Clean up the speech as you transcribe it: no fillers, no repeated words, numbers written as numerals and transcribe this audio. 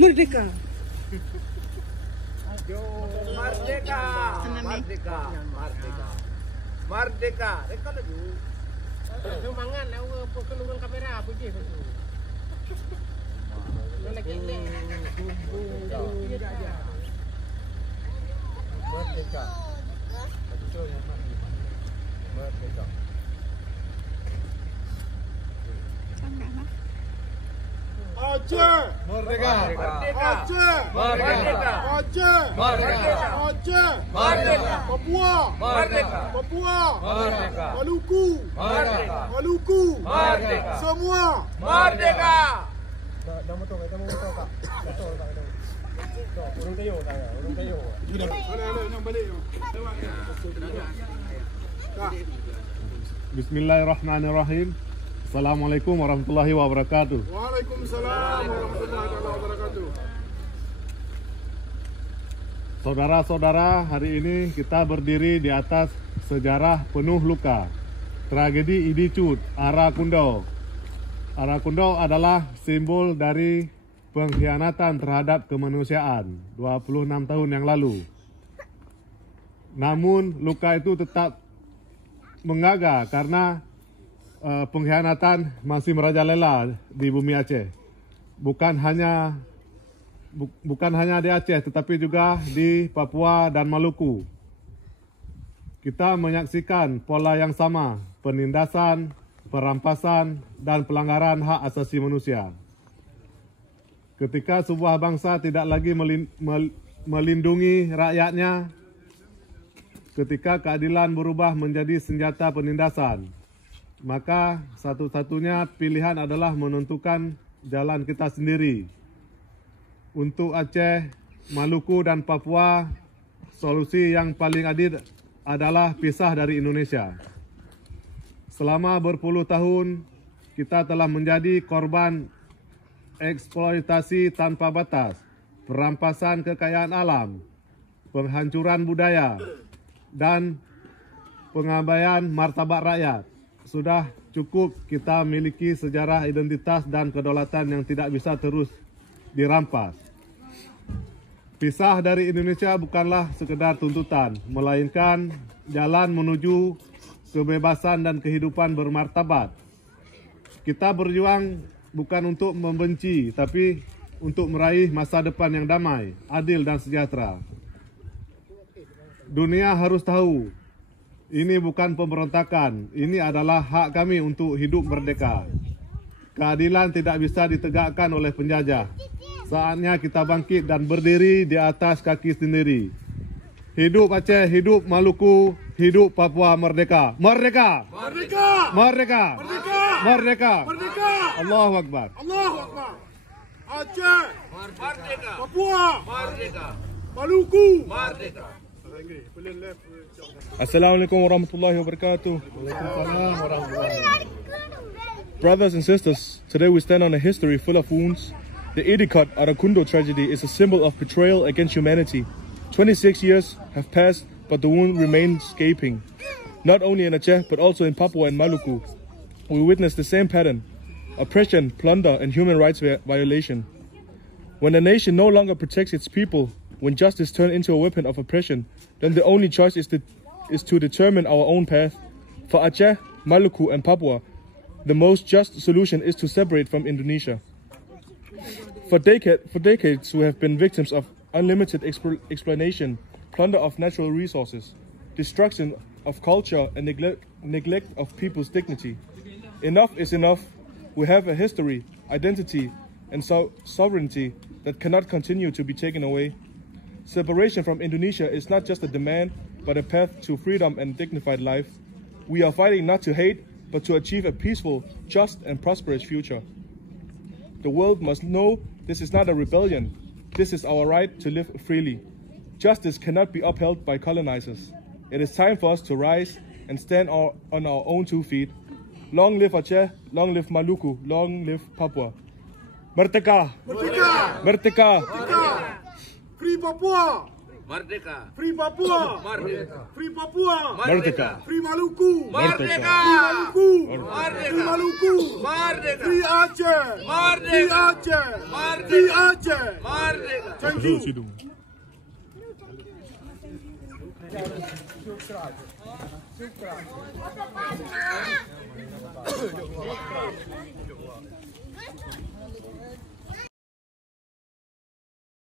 Merdeka. Merdeka. Merdeka. Merdeka. Merdeka. Rekod dulu. Yung mangan, pagkalungan kamera, puji. Merdeka. Betul yang mana? Merdeka. Aceh Merdeka. Aceh Merdeka. Aceh Merdeka. Aceh Merdeka. Papua Merdeka. Papua Merdeka. Maluku Merdeka. Maluku Merdeka. semua Merdeka. Dah motor, kita mau motor tak? Motor tak ada. Urung kayu tak ada, urung kayu. ada yang balik Bismillahirrahmanirrahim. Assalamualaikum warahmatullahi wabarakatuh. Waalaikumsalam warahmatullahi wabarakatuh. Saudara-saudara, hari ini kita berdiri di atas sejarah penuh luka. Tragedi Idicut, Arakundau. Arakundau adalah simbol dari pengkhianatan terhadap kemanusiaan 26 tahun yang lalu. Namun luka itu tetap mengaga karena pengkhianatan masih merajalela di bumi Aceh. Bukan hanya di Aceh, tetapi juga di Papua dan Maluku. Kita menyaksikan pola yang sama, penindasan, perampasan, dan pelanggaran hak asasi manusia. Ketika sebuah bangsa tidak lagi melindungi rakyatnya, ketika keadilan berubah menjadi senjata penindasan, maka satu-satunya pilihan adalah menentukan jalan kita sendiri. Untuk Aceh, Maluku, dan Papua, solusi yang paling adil adalah pisah dari Indonesia. Selama berpuluh tahun, kita telah menjadi korban eksploitasi tanpa batas, perampasan kekayaan alam, penghancuran budaya, dan pengabaian martabat rakyat. Sudah cukup kita miliki sejarah, identitas, dan kedaulatan yang tidak bisa terus dirampas. Pisah dari Indonesia bukanlah sekedar tuntutan, melainkan jalan menuju kebebasan dan kehidupan bermartabat. Kita berjuang bukan untuk membenci, tapi untuk meraih masa depan yang damai, adil, dan sejahtera. Dunia harus tahu, ini bukan pemberontakan, ini adalah hak kami untuk hidup merdeka. Keadilan tidak bisa ditegakkan oleh penjajah. Saatnya kita bangkit dan berdiri di atas kaki sendiri. Hidup Aceh, hidup Maluku, hidup Papua merdeka. Merdeka! Merdeka! Merdeka! Merdeka! Merdeka! Merdeka! Allahu Akbar. Allahu Akbar. Aceh Merdeka. Papua Merdeka. Maluku Merdeka. Assalamualaikum warahmatullahi wabarakatuh. Brothers and sisters, today we stand on a history full of wounds. The Idicut Arakundo tragedy is a symbol of betrayal against humanity. 26 years have passed, but the wound remains gaping. Not only in Aceh, but also in Papua and Maluku, we witness the same pattern: oppression, plunder, and human rights violation. When a nation no longer protects its people, when justice turns into a weapon of oppression, then the only choice is to determine our own path. For Aceh, Maluku, and Papua, the most just solution is to separate from Indonesia. For decades, we have been victims of unlimited exploitation, plunder of natural resources, destruction of culture, and neglect of people's dignity. Enough is enough. We have a history, identity, and sovereignty that cannot continue to be taken away. Separation from Indonesia is not just a demand, but a path to freedom and dignified life. We are fighting not to hate, but to achieve a peaceful, just, and prosperous future. The world must know this is not a rebellion. This is our right to live freely. Justice cannot be upheld by colonizers. It is time for us to rise and stand on our own 2 feet. Long live Aceh, long live Maluku, long live Papua. Merdeka! Merdeka! Merdeka! Merdeka! Free Papua! Merdeka. Free Papua. Merdeka. Free Papua. Merdeka. Free Maluku. Merdeka. Maluku. Merdeka. Free Maluku. Merdeka. Free Aceh. Free Merdeka. Aceh. Merdeka. Free Aceh. Merdeka. Thank you. Syukran.